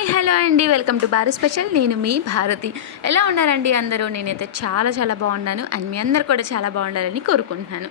Hi hello అండి, welcome to Bharat special. నేను మీ భారతి. ఎలా ఉన్నారండి అందరూ? నేనైతే చాలా బాగున్నాను అండ్ మీ అందరు కూడా చాలా బాగుండాలని కోరుకుంటున్నాను.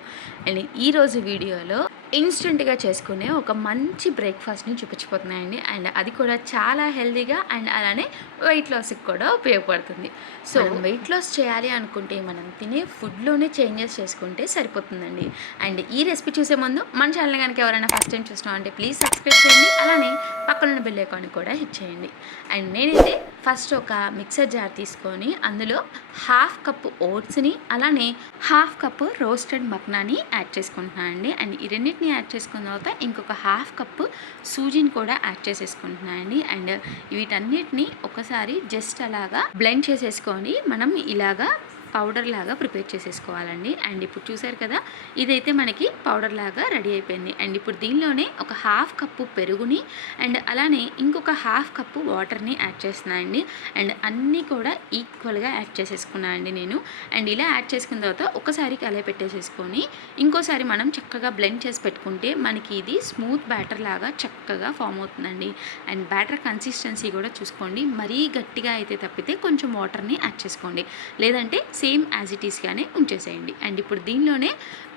అండ్ ఈరోజు వీడియోలో ఇన్స్టెంట్గా చేసుకునే ఒక మంచి బ్రేక్ఫాస్ట్ని చూపించిపోతున్నాయండి. అండ్ అది కూడా చాలా హెల్తీగా అండ్ అలానే వెయిట్ లాస్కి కూడా ఉపయోగపడుతుంది. సో మనం వెయిట్ లాస్ చేయాలి అనుకుంటే మనం తినే ఫుడ్లోనే చేంజెస్ చేసుకుంటే సరిపోతుందండి. అండ్ ఈ రెసిపీ చూసే ముందు మన ఛానల్ కనుక ఎవరైనా ఫస్ట్ టైం చూస్తున్నామంటే ప్లీజ్ సబ్స్క్రైబ్ చేయండి, అలానే పక్కనున్న బెల్ ఐకాన్ కూడా హిట్ చేయండి. అండ్ నేనైతే ఫస్ట్ ఒక మిక్సర్ జార్ తీసుకొని అందులో హాఫ్ కప్పు ఓట్స్ని అలానే హాఫ్ కప్పు రోస్టెడ్ మక్నాని యాడ్ చేసుకుంటున్నాను అండి. అండ్ ఈ రెండింటిని యాడ్ చేసుకున్న తర్వాత ఇంకొక హాఫ్ కప్పు సూజీని కూడా యాడ్ చేసేసుకుంటున్నాను అండి. అండ్ వీటన్నిటిని ఒకసారి జస్ట్ అలాగా బ్లెండ్ చేసేసుకొని మనం ఇలాగా పౌడర్ లాగా ప్రిపేర్ చేసేసుకోవాలండి. అండ్ ఇప్పుడు చూసారు కదా, ఇదైతే మనకి పౌడర్ లాగా రెడీ అయిపోయింది. అండ్ ఇప్పుడు దీనిలోనే ఒక హాఫ్ కప్పు పెరుగుని అండ్ అలానే ఇంకొక హాఫ్ కప్పు వాటర్ని యాడ్ చేస్తున్నానండి. అండ్ అన్నీ కూడా ఈక్వల్గా యాడ్ చేసేసుకున్నాను అండి నేను. అండ్ ఇలా యాడ్ చేసుకున్న తర్వాత ఒకసారి కలయి పెట్టేసేసుకొని ఇంకోసారి మనం చక్కగా బ్లెండ్ చేసి పెట్టుకుంటే మనకి ఇది స్మూత్ బ్యాటర్ లాగా చక్కగా ఫామ్ అవుతుందండి. అండ్ బ్యాటర్ కన్సిస్టెన్సీ కూడా చూసుకోండి, మరీ గట్టిగా అయితే తప్పితే కొంచెం వాటర్ని యాడ్ చేసుకోండి, లేదంటే సేమ్ యాజ్ ఇట్ ఈస్గానే ఉంచేసేయండి. అండ్ ఇప్పుడు దీనిలోనే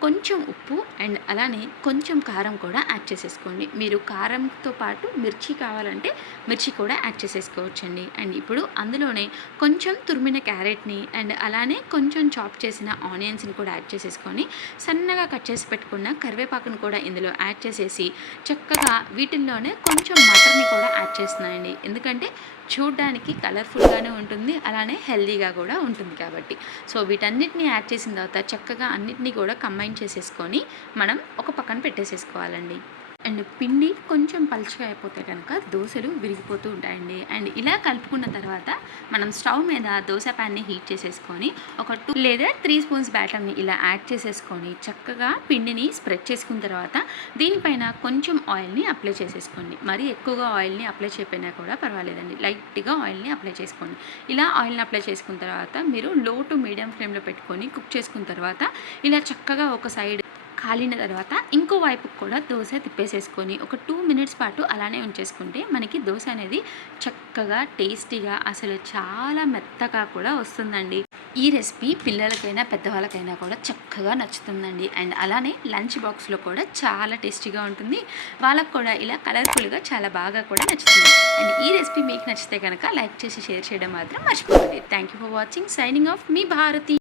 కొంచెం ఉప్పు అండ్ అలానే కొంచెం కారం కూడా యాడ్ చేసేసుకోండి. మీరు కారంతో పాటు మిర్చి కావాలంటే మిర్చి కూడా యాడ్ చేసేసుకోవచ్చండి. అండ్ ఇప్పుడు అందులోనే కొంచెం తురిమిన క్యారెట్ని అండ్ అలానే కొంచెం చాప్ చేసిన ఆనియన్స్ని కూడా యాడ్ చేసేసుకొని సన్నగా కట్ చేసి పెట్టుకున్న కరివేపాకును కూడా ఇందులో యాడ్ చేసేసి చక్కగా వీటిల్లోనే కొంచెం మటర్ని కూడా యాడ్ చేస్తున్నాయండి. ఎందుకంటే చూడడానికి కలర్ఫుల్గానే ఉంటుంది, అలానే హెల్దీగా కూడా ఉంటుంది కాబట్టి. సో వీటన్నిటిని యాడ్ చేసిన తర్వాత చక్కగా అన్నిటినీ కూడా కంబైన్ చేసేసుకొని మనం ఒక పక్కన పెట్టేసేసుకోవాలండి. అండ్ పిండి కొంచెం పలుచగా అయిపోతే కనుక దోశలు విరిగిపోతూ ఉంటాయండి. అండ్ ఇలా కలుపుకున్న తర్వాత మనం స్టవ్ మీద దోశ ప్యాన్ని హీట్ చేసేసుకొని ఒక 2 లేదా 3 స్పూన్స్ బ్యాటర్ని ఇలా యాడ్ చేసేసుకొని చక్కగా పిండిని స్ప్రెడ్ చేసుకున్న తర్వాత దీనిపైన కొంచెం ఆయిల్ని అప్లై చేసేసుకోండి. మరీ ఎక్కువగా ఆయిల్ని అప్లై చేయకపోయినా కూడా పర్వాలేదండి, లైట్గా ఆయిల్ని అప్లై చేసుకోండి. ఇలా ఆయిల్ని అప్లై చేసుకున్న తర్వాత మీరు లో టు మీడియం ఫ్లేమ్లో పెట్టుకొని కుక్ చేసుకున్న తర్వాత ఇలా చక్కగా ఒక సైడ్ కాలిన తర్వాత ఇంకో వైపుకి కూడా దోశ తిప్పేసేసుకొని ఒక 2 మినిట్స్ పాటు అలానే ఉంచేసుకుంటే మనకి దోశ అనేది చక్కగా టేస్టీగా అసలు చాలా మెత్తగా కూడా వస్తుందండి. ఈ రెసిపీ పిల్లలకైనా పెద్దవాళ్ళకైనా కూడా చక్కగా నచ్చుతుందండి. అండ్ అలానే లంచ్ బాక్స్లో కూడా చాలా టేస్టీగా ఉంటుంది, వాళ్ళకు కూడా ఇలా కలర్ఫుల్గా చాలా బాగా కూడా నచ్చుతుంది. అండ్ ఈ రెసిపీ మీకు నచ్చితే కనుక లైక్ చేసి షేర్ చేయడం మాత్రం మర్చిపోకండి. Thank you for watching. Signing off మీ భారతి.